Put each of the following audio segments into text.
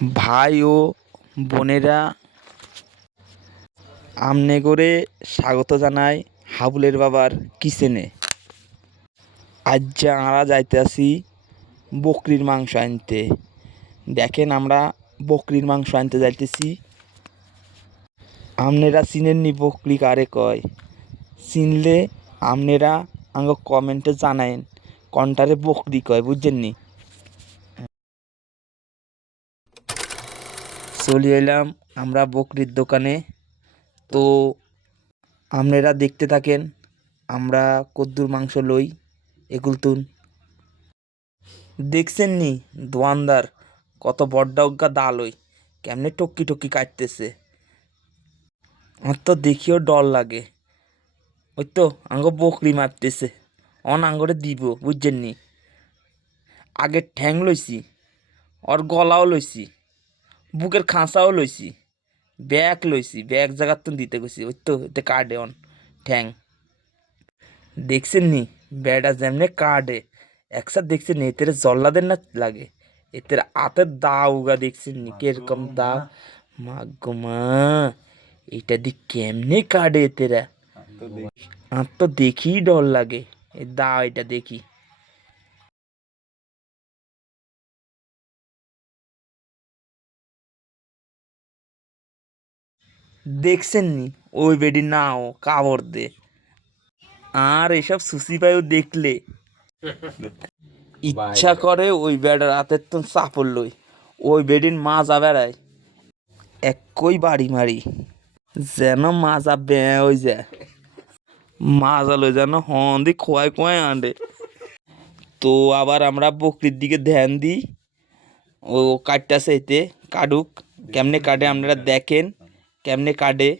ভাই ও বোনেরা, আমনে করে স্বাগত জানাই হাবুলের বাবার কিচেনে। আজ আমরা যাইতেছি বকরির মাংস আনতে। দেখেন, আমরা বকরির মাংস আনতে যাইতেছি। আমনেরা চিনেননি বকরি কারে কয়? চিনলে আমনেরা আমাকে কমেন্টে জানায়েন কোনটারে বকরি কয়, বুঝছেননি? চলে এলাম আমরা বকরির দোকানে। তো আপনারা দেখতে থাকেন আমরা কদ্দুর মাংস লই। এগুলতুন দেখছেন নি দোয়ানদার কত বড্ডা অজ্ঞা দা লই, কেমনে টক্কি টক্কি কাটতেছে। আমার তো দেখিও ডর লাগে। ওই তো আঙ্গ বকরি মারতেছে, অন আঙ্গরে দিব, বুঝছেন নি? আগে ঠ্যাং লইছি, ওর গলাও লইছি, বুকের খাঁচাও লইছি, ব্যাগ লইছি, ব্যাগ জায়গার তো দিতে গেছি। ওই তো এতে কার্ডে অন ঠ্যাং দেখছেন নি? বেড়া যেমনে কার্ডে একসাথে দেখছেন নি? এতে জল্লাদের না লাগে, এতে হাতের দা উগা দেখছেন নি কিরকম দা। মা গো মা, এটা দি কেমনে কাটে এতেরা। আর তো দেখি ডর লাগে এ দা, এটা দেখি। দেখছেন নি? ওই বেডি নাও কাবড় দে। আর এসব সুসি পায়ও দেখলে ইচ্ছা করে ওই বেড়ার হাতের তো চাপড় লই, ওই বেডির মাজা বেড়ায় একই বাড়ি মারি, যেন মাজা বেঁ হয়ে যায়। মাজা লই যেন হন দি খোয়াই খোয়াই আনবে। তো আবার আমরা বকরির দিকে ধ্যান দিই। ও কাটতেছে, এতে কাটুক। কেমনে কাটে আপনারা দেখেন, কেমনে কাটে।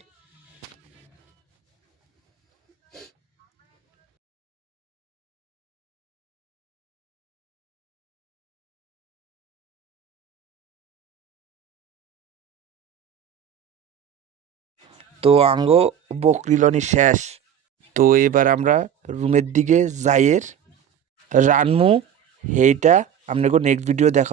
তো আঙ্গ বকরি লনি শেষ। তো এবার আমরা রুমের দিকে যাইয়ের রানমু। সেইটা আপনাকে নেক্সট ভিডিও দেখা।